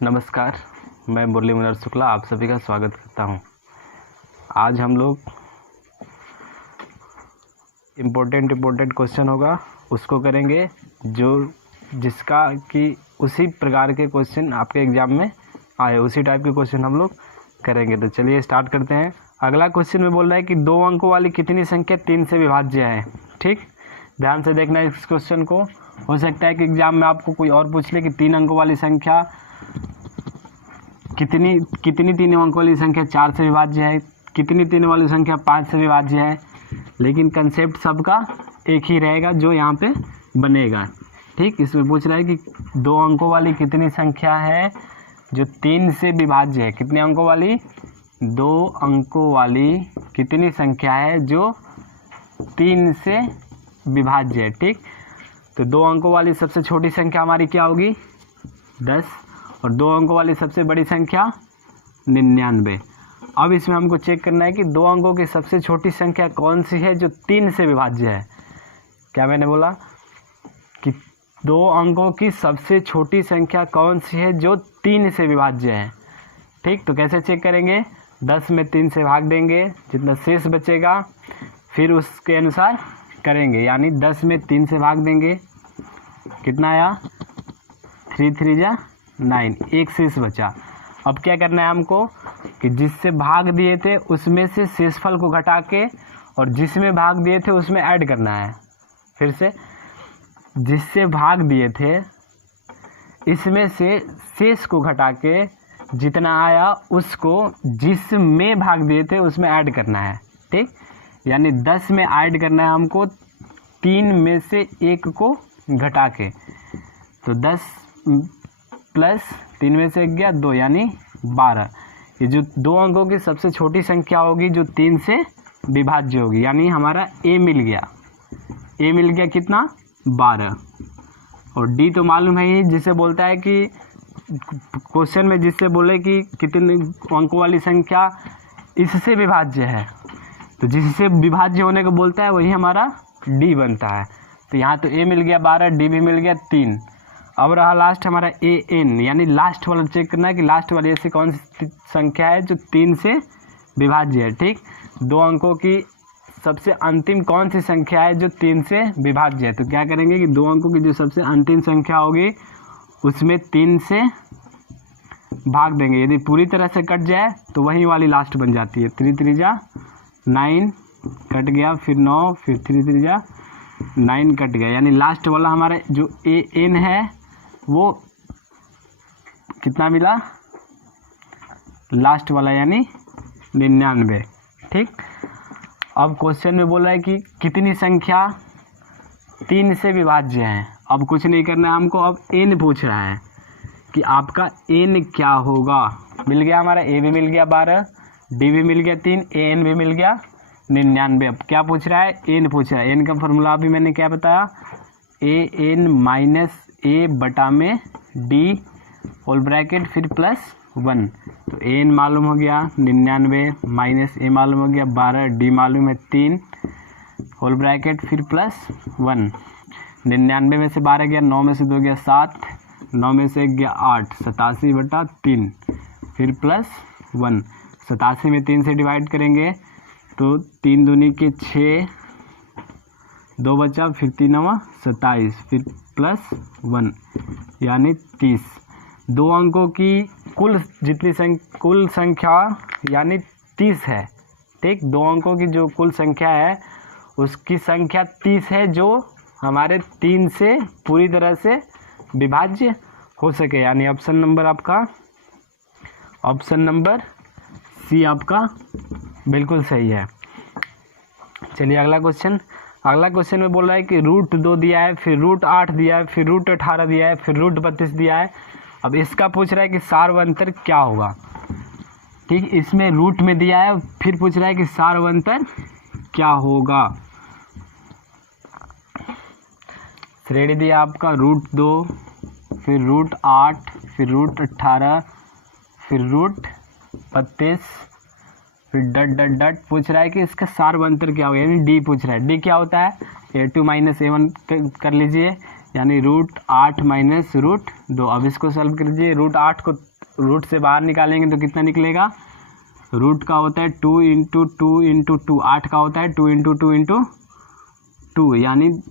नमस्कार, मैं मुरली मनोहर शुक्ला आप सभी का स्वागत करता हूं। आज हम लोग इम्पोर्टेंट क्वेश्चन होगा उसको करेंगे, जिसका कि उसी प्रकार के क्वेश्चन आपके एग्ज़ाम में आए, उसी टाइप के क्वेश्चन हम लोग करेंगे। तो चलिए स्टार्ट करते हैं। अगला क्वेश्चन में बोल रहा है कि 2 अंकों वाली कितनी संख्या 3 से विभाज्य है। ठीक, ध्यान से देखना इस क्वेश्चन को। हो सकता है कि एग्ज़ाम में आपको कोई और पूछ ले कि 3 अंकों वाली संख्या कितनी 3 अंकों वाली संख्या 4 से विभाज्य है, कितनी 3 वाली संख्या 5 से विभाज्य है, लेकिन कंसेप्ट सबका एक ही रहेगा जो यहाँ पे बनेगा। ठीक, इसमें पूछ रहा है कि 2 अंकों वाली कितनी संख्या है जो 3 से विभाज्य है। कितने अंकों वाली? 2 अंकों वाली कितनी संख्या है जो 3 से विभाज्य है। ठीक, तो 2 अंकों वाली सबसे छोटी संख्या हमारी क्या होगी? 10, और 2 अंकों वाली सबसे बड़ी संख्या 99। अब इसमें हमको चेक करना है कि 2 अंकों की सबसे छोटी संख्या कौन सी है जो 3 से विभाज्य है। क्या मैंने बोला कि 2 अंकों की सबसे छोटी संख्या कौन सी है जो 3 से विभाज्य है। ठीक, तो कैसे चेक करेंगे? 10 में 3 से भाग देंगे, जितना शेष बचेगा फिर उसके अनुसार करेंगे। यानी 10 में 3 से भाग देंगे, कितना आया? 3 3 जा 9, एक शेष बचा। अब क्या करना है हमको कि जिससे भाग दिए थे उसमें से शेषफल को घटा के और जिसमें भाग दिए थे उसमें ऐड करना है। फिर से, जिससे भाग दिए थे इसमें से शेष को घटा के जितना आया उसको जिसमें भाग दिए थे उसमें ऐड करना है। ठीक, यानी 10 में ऐड करना है हमको 3 में से 1 को घटा के। तो 10 प्लस 3 में से 1 गया 2, यानी 12। ये जो 2 अंकों की सबसे छोटी संख्या होगी जो 3 से विभाज्य होगी, यानी हमारा ए मिल गया। ए मिल गया कितना? 12। और डी तो मालूम है ही, जिसे बोलता है कि क्वेश्चन में जिससे बोले कि कितने अंकों वाली संख्या इससे विभाज्य है, तो जिससे विभाज्य होने को बोलता है वही हमारा डी बनता है। तो यहाँ तो ए मिल गया 12, डी भी मिल गया 3। अब रहा लास्ट हमारा ए एन, यानी लास्ट वाला चेक करना है कि लास्ट वाली ऐसी कौन सी संख्या है जो 3 से विभाज्य है। ठीक, 2 अंकों की सबसे अंतिम कौन सी संख्या है जो 3 से विभाज्य है। तो क्या करेंगे कि 2 अंकों की जो सबसे अंतिम संख्या होगी उसमें 3 से भाग देंगे। यदि पूरी तरह से कट जाए तो वही वाली लास्ट बन जाती है। 3 3 जा 9 कट गया, फिर 9, फिर 3 3 जा 9 कट गया, यानी लास्ट वाला हमारा जो ए एन है वो कितना मिला? लास्ट वाला यानी 99। ठीक, अब क्वेश्चन में बोल रहा है कि कितनी संख्या 3 से विभाज्य है। अब कुछ नहीं करना है हमको, अब एन पूछ रहा है कि आपका एन क्या होगा। मिल गया हमारा ए भी मिल गया 12, डी भी मिल गया 3, ए एन भी मिल गया 99। अब क्या पूछ रहा है? एन पूछ रहा है। एन का फॉर्मूला अभी मैंने क्या बताया? ए एन माइनस ए बटा में डी होल ब्रैकेट फिर प्लस 1। तो ए एन मालूम हो गया 99 माइनस ए मालूम हो गया 12, डी मालूम है 3 होल ब्रैकेट फिर प्लस 1। 99 में से 12 गया, 9 में से 2 गया 7, 9 में से 1 गया 8, 87 बटा 3 फिर प्लस 1। 87 में 3 से डिवाइड करेंगे तो 3 दूनी के 6, 2 बचा, फिर 3 नवा 27, फिर प्लस 1 यानी 30। 2 अंकों की कुल संख्या यानी 30 है। ठीक, 2 अंकों की जो कुल संख्या है उसकी संख्या 30 है जो हमारे 3 से पूरी तरह से विभाज्य हो सके। यानी ऑप्शन नंबर सी आपका बिल्कुल सही है। चलिए अगला क्वेश्चन में बोल रहा है कि √2 दिया है, फिर √8 दिया है, फिर √18 दिया है, फिर √32 दिया है। अब इसका पूछ रहा है कि सार्वंतर क्या होगा। ठीक, इसमें रूट में दिया है, फिर पूछ रहा है कि सार्वंतर क्या होगा। श्रेणी दिया आपका √2, फिर √8, फिर √18, फिर √32, फिर डट पूछ रहा है कि इसका सार्वंतर क्या होगा, यानी डी पूछ रहा है। डी क्या होता है? a2 - a1 कर लीजिए, यानी √8 माइनस √2। अब इसको सॉल्व कर दीजिए। √8 को रूट से बाहर निकालेंगे तो कितना निकलेगा, रूट का होता है 2 × 2 × 2, 8 का होता है 2 × 2 × 2, यानी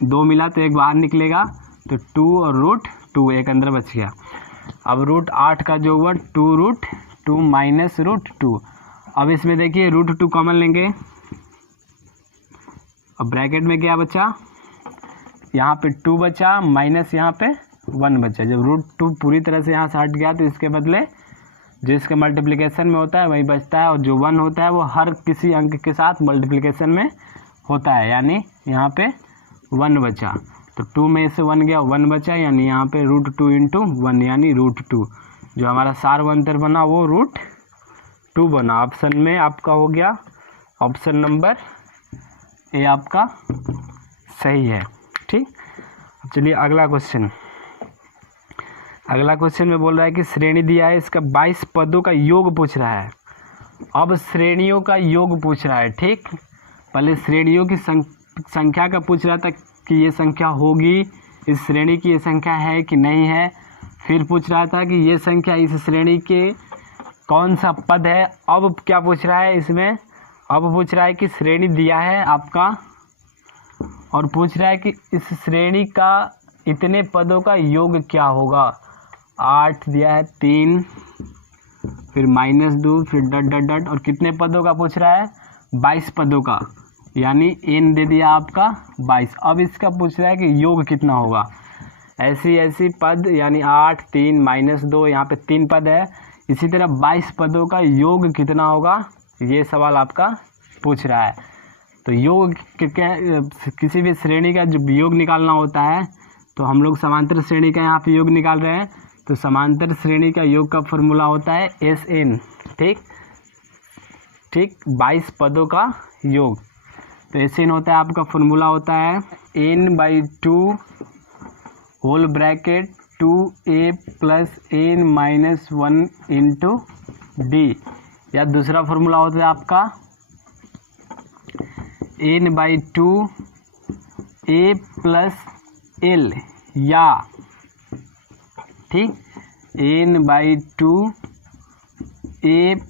2 मिला तो एक बाहर निकलेगा, तो 2 और √2 एक अंदर बच गया। अब √8 का जो हुआ 2√2 माइनस √2। अब इसमें देखिए √2 कॉमन लेंगे, अब ब्रैकेट में क्या बचा, यहाँ पे 2 बचा माइनस यहाँ पे 1 बचा। जब √2 पूरी तरह से यहाँ से हट गया तो इसके बदले जो इसके मल्टीप्लिकेशन में होता है वही बचता है, और जो 1 होता है वो हर किसी अंक के साथ मल्टीप्लिकेशन में होता है, यानी यहाँ पे 1 बचा। तो 2 में से 1 गया, 1 बचा, यानी यहाँ पे √2 × 1 यानी √2। जो हमारा सार्वंतर बना वो √2 बना। ऑप्शन में आपका हो गया ऑप्शन नंबर ए आपका सही है। ठीक, अब चलिए अगला क्वेश्चन। अगला क्वेश्चन में बोल रहा है कि श्रेणी दिया है, इसका 22 पदों का योग पूछ रहा है। अब श्रेणियों का योग पूछ रहा है। ठीक, पहले श्रेणियों की संख्या का पूछ रहा था कि ये संख्या होगी, इस श्रेणी की ये संख्या है कि नहीं है। फिर पूछ रहा था कि ये संख्या इस श्रेणी के कौन सा पद है। अब क्या पूछ रहा है इसमें, अब पूछ रहा है कि श्रेणी दिया है आपका, और पूछ रहा है कि इस श्रेणी का इतने पदों का योग क्या होगा। 8 दिया है, 3, फिर -2, फिर डट, और कितने पदों का पूछ रहा है, 22 पदों का, यानी n दे दिया आपका 22। अब इसका पूछ रहा है कि योग कितना होगा। ऐसी पद, यानी 8, 3, -2, यहाँ पे 3 पद है, इसी तरह 22 पदों का योग कितना होगा, ये सवाल आपका पूछ रहा है। तो योग किसी भी श्रेणी का जब योग निकालना होता है तो हम लोग समांतर श्रेणी का यहाँ पे योग निकाल रहे हैं, तो समांतर श्रेणी का योग का फॉर्मूला होता है SN। ठीक, 22 पदों का योग, तो SN होता है आपका फॉर्मूला होता है n/2 whole bracket 2a + n - 1 × d, या दूसरा फॉर्मूला होता है आपका n/2 a + l, या ठीक n/2 a +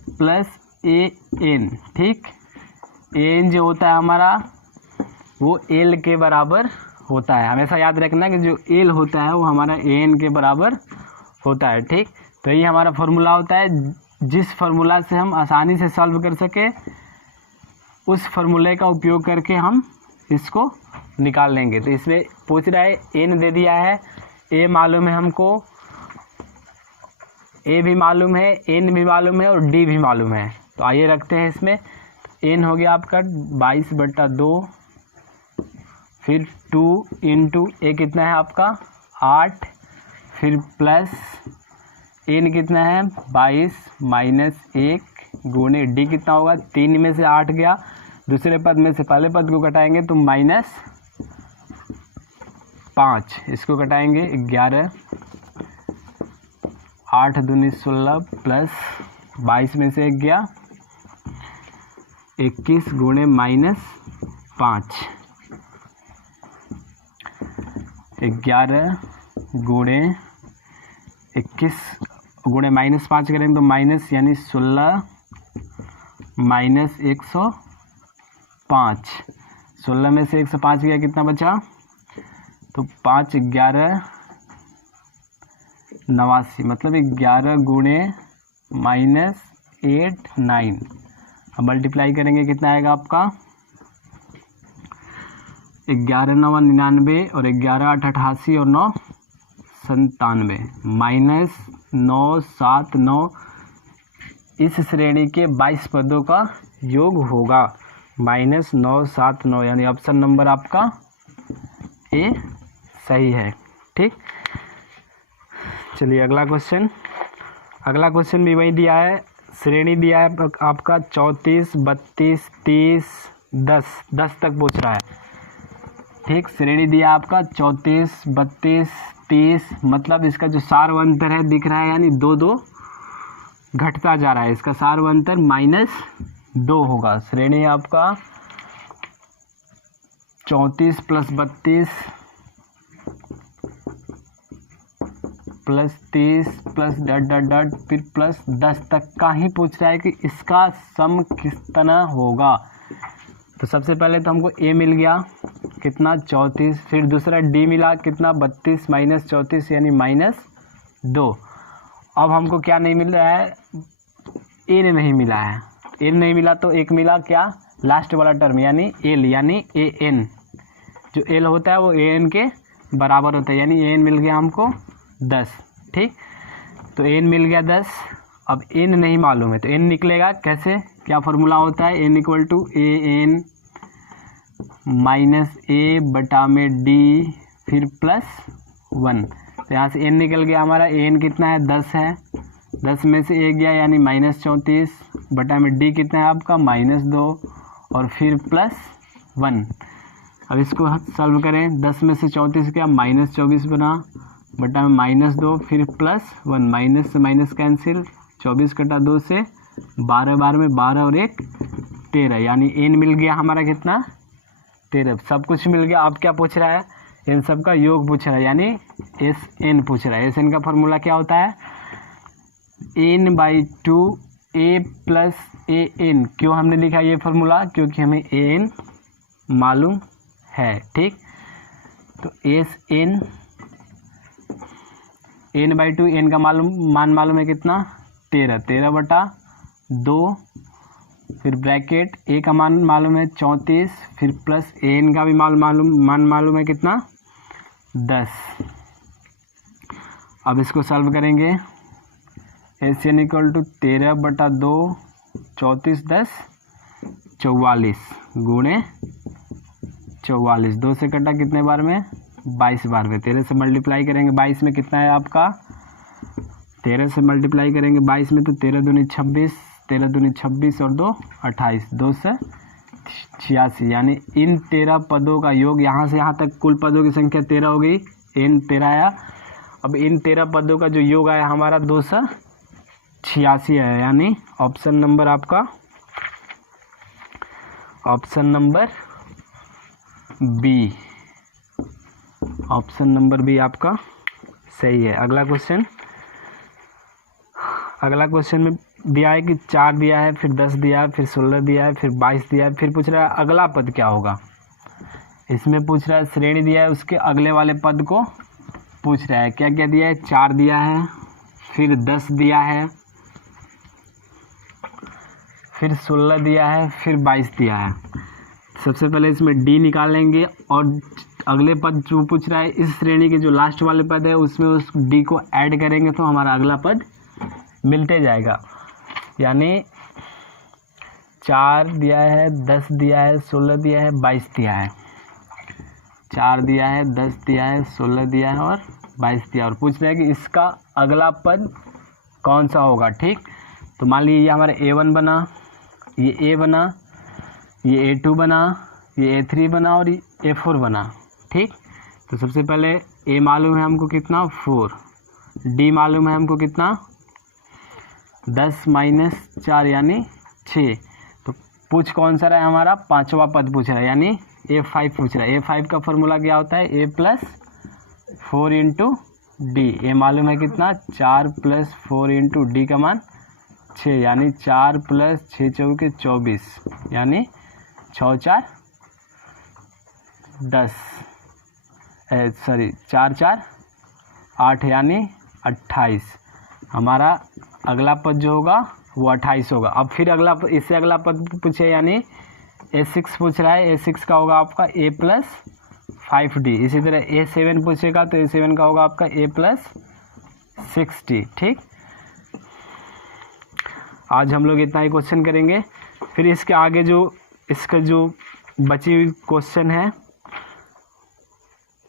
an। ठीक, n जो होता है हमारा वो l के बराबर होता है। हमेशा याद रखना कि जो l होता है वो हमारा an के बराबर होता है। ठीक, तो ये हमारा फॉर्मूला होता है, जिस फार्मूला से हम आसानी से सॉल्व कर सके उस फार्मूले का उपयोग करके हम इसको निकाल लेंगे। तो इसमें पूछ रहा है n दे दिया है, a मालूम है हमको, a भी मालूम है, n भी मालूम है और d भी मालूम है। तो आइए रखते हैं इसमें। n हो गया आपका 22/2, फिर 2 × a कितना है आपका 8, फिर प्लस n कितना है 22 - 1 गुणे d कितना होगा, 3 में से 8 गया, दूसरे पद में से पहले पद को घटाएंगे तो -5, इसको घटाएंगे 11, 8 दूनी 16 प्लस 22 में से 1 गया 21 गुणे -5, 11 गुणे 21 गुणे -5 करेंगे तो माइनस, यानी 16 - 105, 16 में से 105 गया, कितना बचा, तो 5 11 89, मतलब 11 गुणे -8 9। अब मल्टीप्लाई करेंगे कितना आएगा आपका 11 9 99 और 11 8 88 और 9 97, -979। इस श्रेणी के 22 पदों का योग होगा -979, यानी ऑप्शन नंबर आपका ए सही है। ठीक, चलिए अगला क्वेश्चन। अगला क्वेश्चन भी वही दिया है, श्रेणी दिया है आपका 34 32 30 10 तक पूछ रहा है। ठीक, श्रेणी दिया आपका 34 32 30, मतलब इसका जो सार्वंतर है दिख रहा है, यानी 2 2 घटता जा रहा है, इसका सार्वंतर -2 होगा। श्रेणी आपका 34 + 32 plus 30 plus dot dot dot फिर प्लस 10 तक का ही पूछ रहा है कि इसका सम कितना होगा। तो सबसे पहले तो हमको ए मिल गया कितना 34, फिर दूसरा डी मिला कितना 32 माइनस 34 यानी -2। अब हमको क्या नहीं मिल रहा है, ए नहीं मिला है। एन नहीं मिला तो एक मिला क्या, लास्ट वाला टर्म यानी एल यानी ए एन। जो एल होता है वो ए एन के बराबर होता है, यानी ए एन मिल गया हमको 10। ठीक, तो एन मिल गया 10। अब एन नहीं मालूम है तो एन निकलेगा कैसे, क्या फॉर्मूला होता है, n equal to a n minus a बटा में डी फिर प्लस 1। तो यहाँ से एन निकल गया हमारा, ए एन कितना है 10 है, 10 में से ए गया यानी -34 बटा में डी कितना है आपका -2 और फिर +1। अब इसको सॉल्व करें, 10 में से 34 क्या -24 बना बटा में -2 फिर +1, माइनस से माइनस कैंसिल, 24 कटा 2 से 12 बार में 12 और 1 13 यानी एन मिल गया हमारा कितना 13। सब कुछ मिल गया। अब क्या पूछ रहा है, इन सब का योग पूछ रहा है यानी एस एन पूछ रहा है। एस एन का फॉर्मूला क्या होता है, n/2 a plus A N. क्यों हमने लिखा ये फार्मूला, क्योंकि हमें ए एन मालूम है। ठीक, तो एस एन n/2 एन का मान मालूम है कितना 13 बटा 2 फिर ब्रैकेट ए का मान मालूम है 34 फिर प्लस ए एन का भी मान मालूम है कितना 10। अब इसको सॉल्व करेंगे, एस एन इक्वल टू 13 बटा 2 34 10 44 गुणे 44, 2 से कटा कितने बार में 22 बार में, 13 से मल्टीप्लाई करेंगे 22 में कितना है आपका, 13 से मल्टीप्लाई करेंगे 22 में तो 13 दूनी 26, 13 दूनी 26 और 2 28, 2 से 86 यानी इन 13 पदों का योग, यहाँ से यहाँ तक कुल पदों की संख्या 13 हो गई, एन 13 आया। अब इन 13 पदों का जो योग आया हमारा 286 है, यानी ऑप्शन नंबर आपका option number B, option number B आपका सही है। अगला क्वेश्चन में दिया है कि 4 दिया है, फिर 10 दिया है, फिर 16 दिया है, फिर 22 दिया है, फिर पूछ रहा है अगला पद क्या होगा। इसमें पूछ रहा है श्रेणी दिया है, उसके अगले वाले पद को पूछ रहा है। क्या क्या दिया है, 4 दिया है, फिर 10 दिया है, फिर 16 दिया है, फिर 22 दिया है। सबसे पहले इसमें डी निकालेंगे और अगले पद जो पूछ रहा है इस श्रेणी के जो लास्ट वाले पद है उसमें उस डी को ऐड करेंगे तो हमारा अगला पद मिलते जाएगा। यानी 4 दिया है, 10 दिया है, 16 दिया है, 22 दिया है, 4 दिया है, 10 दिया है, 16 दिया है और 22 दिया, और पूछ रहा है कि इसका अगला पद कौन सा होगा। ठीक, तो मान लीजिए ये हमारा A1 बना, ये A बना, ये A2 बना, ये A3 बना और ये A4 बना। ठीक, तो सबसे पहले A मालूम है हमको कितना 4, D मालूम है हमको कितना 10 माइनस 4 यानी 6। तो पूछ कौन सा रहा है हमारा, 5वां पद पूछ रहा है यानी A5 पूछ रहा है। A5 का फॉर्मूला क्या होता है, A प्लस 4 इंटू डी। ए मालूम है कितना 4 प्लस 4 इंटू डी का मान 6 यानी 4 प्लस 6 चौके 24 यानी 6 4 10 4 4 8 यानी 28। हमारा अगला पद जो होगा वो 28 होगा। अब फिर इससे अगला पद पूछे यानी A6 पूछ रहा है, A6 का होगा आपका A प्लस 5D। इसी तरह A7 पूछेगा तो A7 का होगा आपका A प्लस 6D। ठीक, आज हम लोग इतना ही क्वेश्चन करेंगे, फिर इसके आगे इसका जो बची हुई क्वेश्चन है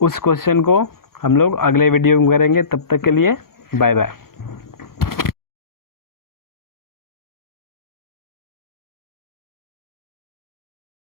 उस क्वेश्चन को हम लोग अगले वीडियो में करेंगे। तब तक के लिए बाय बाय।